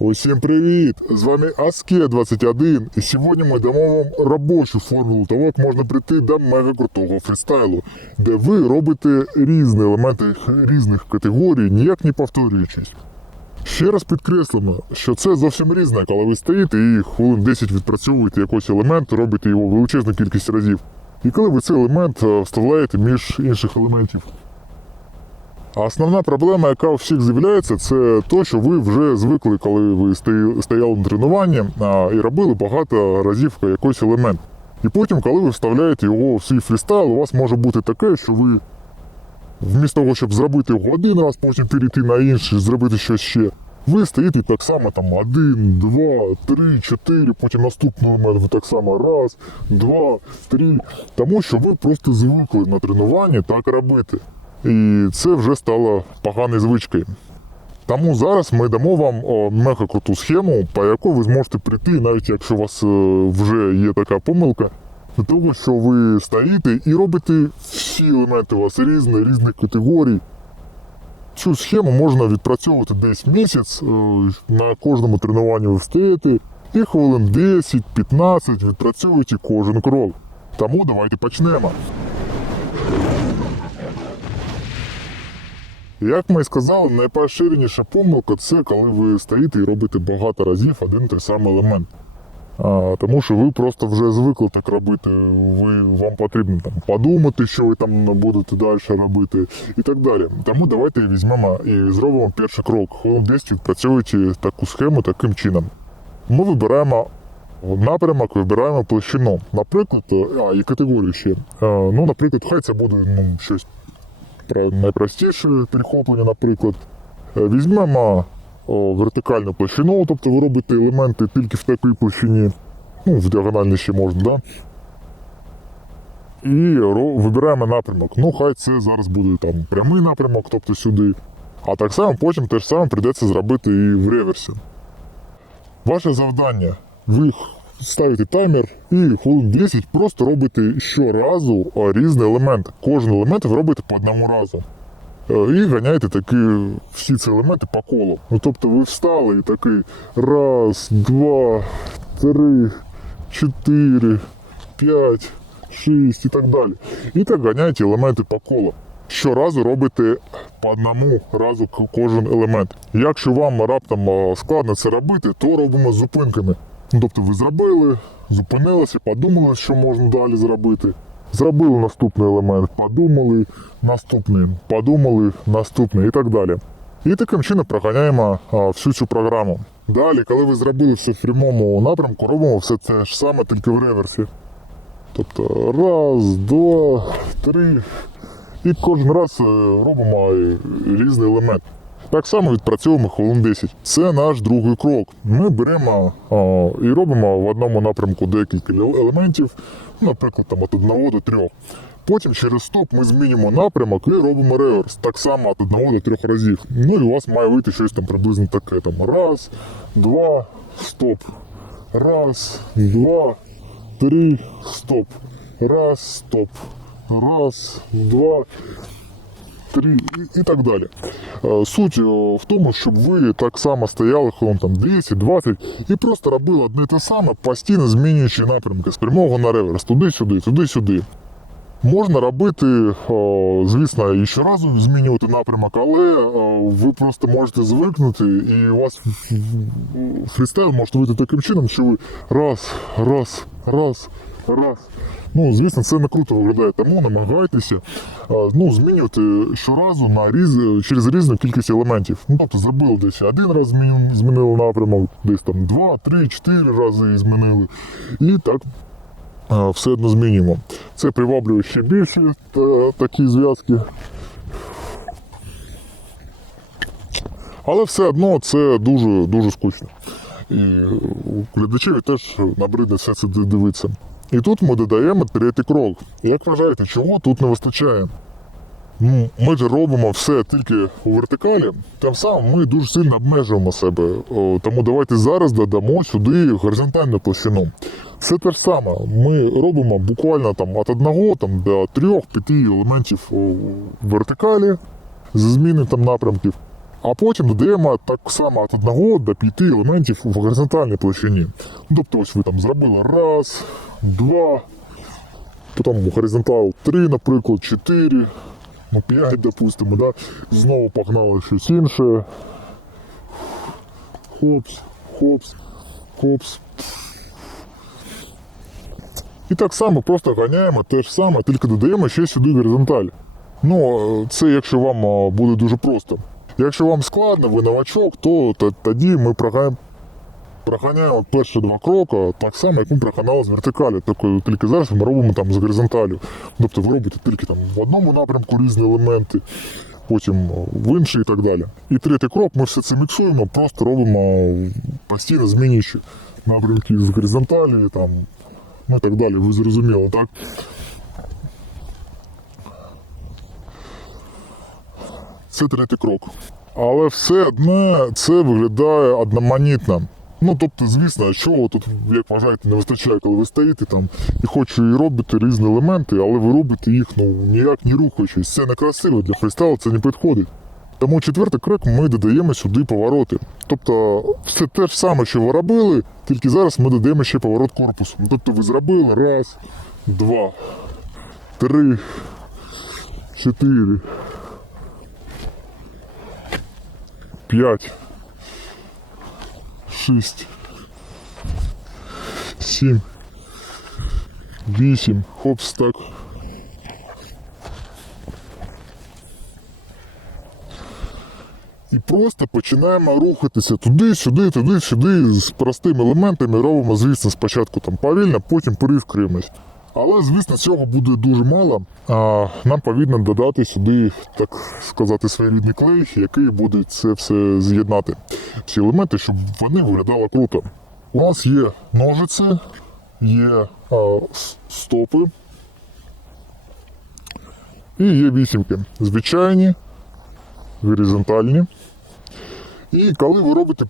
Усім привіт! З вами Аске 21 і сьогодні ми дамо вам робочу формулу того, як можна прийти до мега крутого фристайлу, де ви робите різні елементи різних категорій, ніяк не повторюючись. Ще раз підкреслимо, що це зовсім різне, коли ви стоїте і хвилин 10 відпрацьовуєте якийсь елемент, робите його величезну кількість разів. І коли ви цей елемент е, вставляєте між інших елементів. А основна проблема, яка у всіх з'являється, це те, що ви вже звикли, коли ви стояли на тренуванні і робили багато разів якийсь елемент. І потім, коли ви вставляєте його в свій фрістайл, у вас може бути таке, що ви вмісто того, щоб зробити його один раз, потім перейти на інший, зробити щось ще. Ви стоїте так само там один, два, три, чотири, потім наступний елемент ви так само раз, два, три. Тому що ви просто звикли на тренуванні так робити. І це вже стало поганою звичкою. Тому зараз ми дамо вам мега круту схему, по яку ви зможете прийти, навіть якщо у вас е, вже є така помилка, до того, що ви стоїте і робите всі елементи у вас різні, різних категорій. Цю схему можна відпрацьовувати десь місяць, е, на кожному тренуванні ви встаєте, і хвилин 10-15 відпрацьовуєте кожен крок. Тому давайте почнемо. Як ми і сказали, найпоширеніша помилка це коли ви стоїте і робите багато разів один той самий елемент. А, тому що ви просто вже звикли так робити. Ви, вам потрібно там подумати, що ви там будете далі робити, і так далі. Тому давайте візьмемо і зробимо перший крок. Хвилин 10 відпрацьовуйте таку схему таким чином. Ми вибираємо напрямок, вибираємо площину. Наприклад, а і категорію ще. Ну, наприклад, хай це буде ну, щось найпростіше перехоплення, наприклад. Е, Візьмемо вертикальну площину, тобто ви робите елементи тільки в такій площині, ну, в діагональній ще можна, да? І вибираємо напрямок. Ну, хай це зараз буде там прямий напрямок, тобто сюди. А так само потім те ж саме прийдеться зробити і в реверсі. Ваше завдання. Ви ставите таймер і хвилин 10 просто робите щоразу а, різний елемент. Кожен елемент ви робите по одному разу. Е, І ганяєте такі всі ці елементи по колу. Ну тобто ви встали і такий раз, два, три, чотири, п'ять, шість і так далі. І так ганяєте елементи по колу. Щоразу робите по одному разу кожен елемент. Якщо вам раптом складно це робити, то робимо з зупинками. Тобто ви зробили, зупинилися, подумали, що можна далі зробити. Зробили наступний елемент, подумали, наступний, подумали, наступний і так далі. І таким чином проганяємо а, всю цю програму. Далі, коли ви зробили все в прямому напрямку, робимо все це ж саме тільки в реверсі. Тобто раз, два, три. І кожен раз е, робимо е, різний елемент. Так само відпрацьовуємо хвилин 10. Це наш другий крок. Ми беремо а, і робимо в одному напрямку декілька елементів, наприклад, там від 1 до 3. Потім через стоп ми змінюємо напрямок і робимо реверс. Так само від 1 до 3 разів. Ну і у вас має вийти щось там приблизно таке. Там раз, два, стоп. Раз, два, три, стоп. Раз, стоп. Раз, два, три і, і так далі. Е, Суть е, в тому, щоб ви так само стояли хвилин там 10-20 і просто робили одне те саме, постійно змінюючи напрямки з прямого на реверс, туди-сюди, туди-сюди. Можна робити, е, звісно, і щоразу змінювати напрямок, але ви просто можете звикнути, і у вас фрістайл може вийти таким чином, що ви раз, раз, раз, раз. Ну, звісно, це не круто виглядає, тому намагайтеся ну, змінювати щоразу на різ... через різну кількість елементів. Ну, тобто зробили десь один раз змінили, напрямок, десь там два, три, чотири рази змінили. І так все одно змінюємо. Це приваблює ще більше та, такі зв'язки. Але все одно це дуже дуже скучно. І у глядачів теж набридне все це дивитися. І тут ми додаємо третій крок. Як вважаєте, чого тут не вистачає? Ну, ми ж робимо все тільки у вертикалі, тим самим ми дуже сильно обмежуємо себе. Тому давайте зараз додамо сюди горизонтальну площину. Все те ж саме. Ми робимо буквально там від одного там, до трьох-п'яти елементів о, вертикалі з зміни там напрямків. А потім додаємо так само від 1 до 5 елементів в горизонтальній площині. Тобто ось ви там зробили раз, два, потім горизонтал 3, наприклад, 4, ну 5, допустимо, да? знову погнали щось інше. Хопс, хопс, хопс. І так само просто ганяємо те ж саме, тільки додаємо ще сюди горизонталь. Ну, це якщо вам буде дуже просто. Якщо вам складно, ви новачок, то тоді ми проганяємо, перші два кроки так само, як ми проганали з вертикалі. Тільки, тільки зараз ми робимо там з горизонталю. Тобто ви робите тільки там в одному напрямку різні елементи, потім е, в інший і так далі. І третій крок ми все це міксуємо, просто робимо постійно змінюючи напрямки з горизонталі, там, ну і так далі. Ви зрозуміли, так? Це третій крок. Але все одне це виглядає одноманітно. Ну, тобто, звісно, чого тут, як вважаєте, не вистачає, коли ви стоїте там і хоч і робите різні елементи, але ви робите їх ну, ніяк не рухаючись. Це не красиво, для фристайлу це не підходить. Тому четвертий крок ми додаємо сюди повороти. Тобто все те ж саме, що ви робили, тільки зараз ми додаємо ще поворот корпусу. Ну, Тобто ви зробили раз, два, три, чотири, п'ять, шість, сім, вісім, хопс, так. І просто починаємо рухатися туди, сюди, туди, сюди з простими елементами. Робимо, звісно, спочатку там повільно, потім порівкуємось. Але, звісно, цього буде дуже мало. А нам потрібно додати сюди, так сказати, своєрідний клей, який буде це все з'єднати. Ці елементи, щоб вони виглядали круто. У нас є ножиці, є а, стопи і є вісімки. Звичайні, горизонтальні. І коли ви робите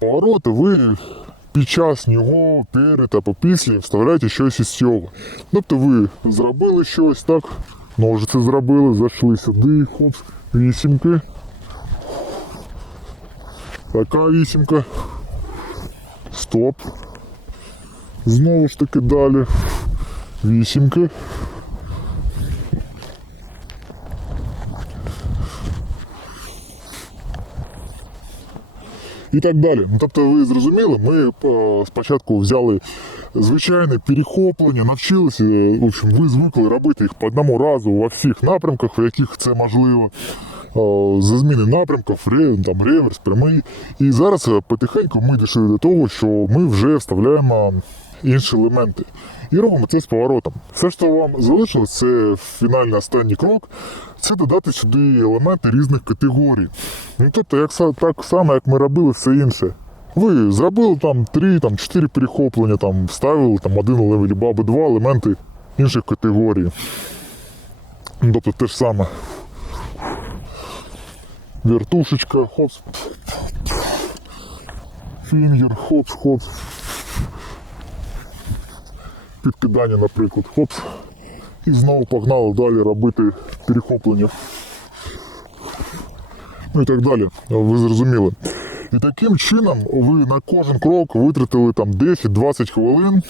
повороти, ви під час нього, перед або після вставляєте щось із цього. Тобто ви зробили щось, так, ножиці зробили, зайшли сюди, хопс, вісімки. Така вісімка. Стоп. Знову ж таки далі. Вісімки. І так далі. Ну, тобто, ви зрозуміли, ми е, спочатку взяли звичайне перехоплення, навчилися. е, В общем, ви звикли робити їх по одному разу во всіх напрямках, в яких це можливо. Е, За зміни напрямків, там, реверс, прямий. І зараз потихеньку ми дійшли до того, що ми вже вставляємо інші елементи. І робимо це з поворотом. Все, що вам залишилось, це фінальний останній крок, це додати сюди елементи різних категорій. Ну, тобто, як, так само, як ми робили все інше. Ви зробили там 3, там, 4 перехоплення, там, вставили там, один елемент, або два елементи інших категорій. Ну, тобто те ж саме. Вертушечка, хопс. Фінгер, хопс, хопс. Підкидання, наприклад, хопс. І знову погнали далі робити перехоплення. Ну і так далі. Ви зрозуміли. І таким чином ви на кожен крок витратили там 10-20 хвилин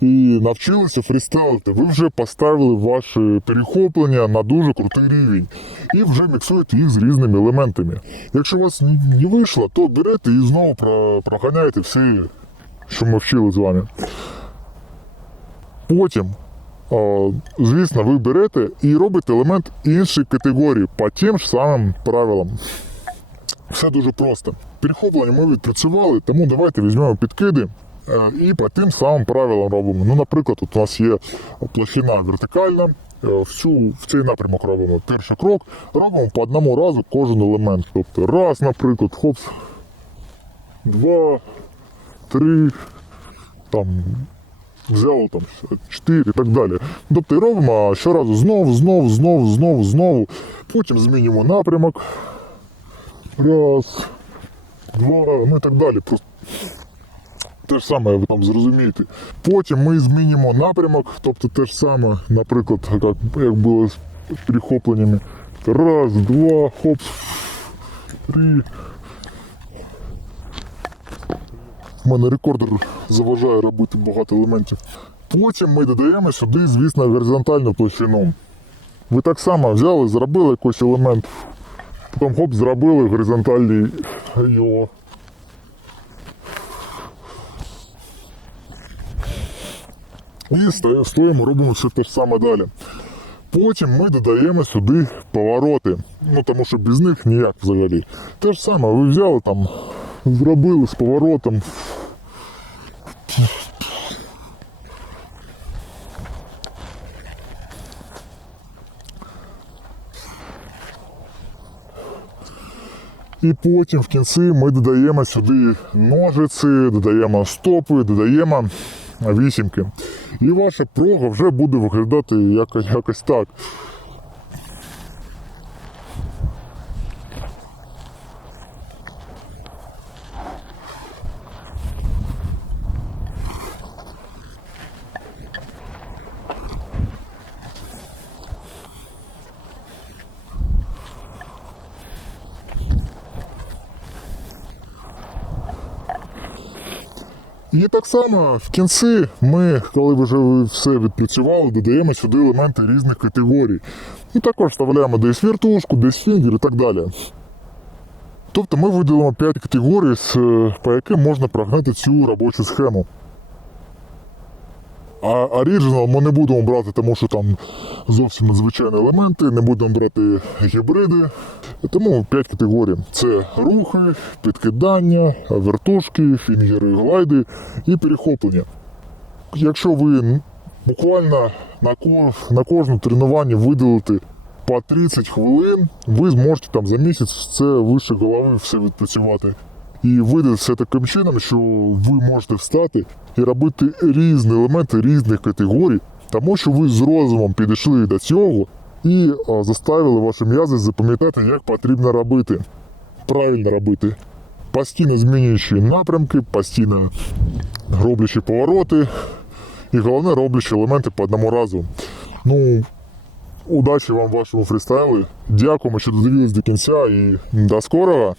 і навчилися фрістайлити. Ви вже поставили ваші перехоплення на дуже крутий рівень і вже міксуєте їх з різними елементами. Якщо у вас не вийшло, то берете і знову проганяєте все, що ми вчили з вами. Потім, звісно, ви берете і робите елемент іншої категорії по тим ж самим правилам. Все дуже просто. Перехоплення ми відпрацювали, тому давайте візьмемо підкиди е, і по тим самим правилам робимо. Ну, наприклад, тут у нас є площина вертикальна. е, В, цю, в цей напрямок робимо перший крок, робимо по одному разу кожен елемент. Тобто раз, наприклад, хопс, два, три, там, взяв там 4 і так далі. Тобто робимо щоразу знову, знову, знову, знову, знову. Потім змінюємо напрямок. Раз, два, ну і так далі. Просто те ж саме ви там зрозумієте. Потім ми змінимо напрямок, тобто те ж саме, наприклад, як, було з перехопленнями. Раз, два, хопс. три. У мене рекордер заважає робити багато елементів. Потім ми додаємо сюди, звісно, горизонтальну площину. Ви так само взяли, зробили якийсь елемент, потім хоп, зробили горизонтальний його. І стоїмо, робимо все те ж саме далі. Потім ми додаємо сюди повороти. Ну тому що без них ніяк взагалі. Те ж саме, ви взяли там, зробили з поворотом. І потім в кінці ми додаємо сюди ножиці, додаємо стопи, додаємо вісімки. І ваша прога вже буде виглядати якось, якось так. І так само в кінці ми, коли вже все відпрацювали, додаємо сюди елементи різних категорій. І також вставляємо десь вертушку, десь фінгер і так далі. Тобто ми виділимо 5 категорій, е, по яким можна прогнати цю робочу схему. А Original ми не будемо брати, тому що там зовсім надзвичайні елементи, не будемо брати гібриди. Тому 5 категорій: це рухи, підкидання, вертушки, фінгери, глайди і перехоплення. Якщо ви буквально на, ко- на кожне тренування виділите по 30 хвилин, ви зможете там за місяць це вище голови все відпрацювати. І вийде таким чином, що ви можете встати і робити різні елементи різних категорій, тому що ви з розумом підійшли до цього і заставили ваші м'язи запам'ятати, як потрібно робити. Правильно робити. Постійно змінюючи напрямки, постійно роблячи повороти, і головне роблячи елементи по одному разу. Ну, удачі вам в вашому фрістайлі. Дякуємо, що додивились до кінця і до скорого.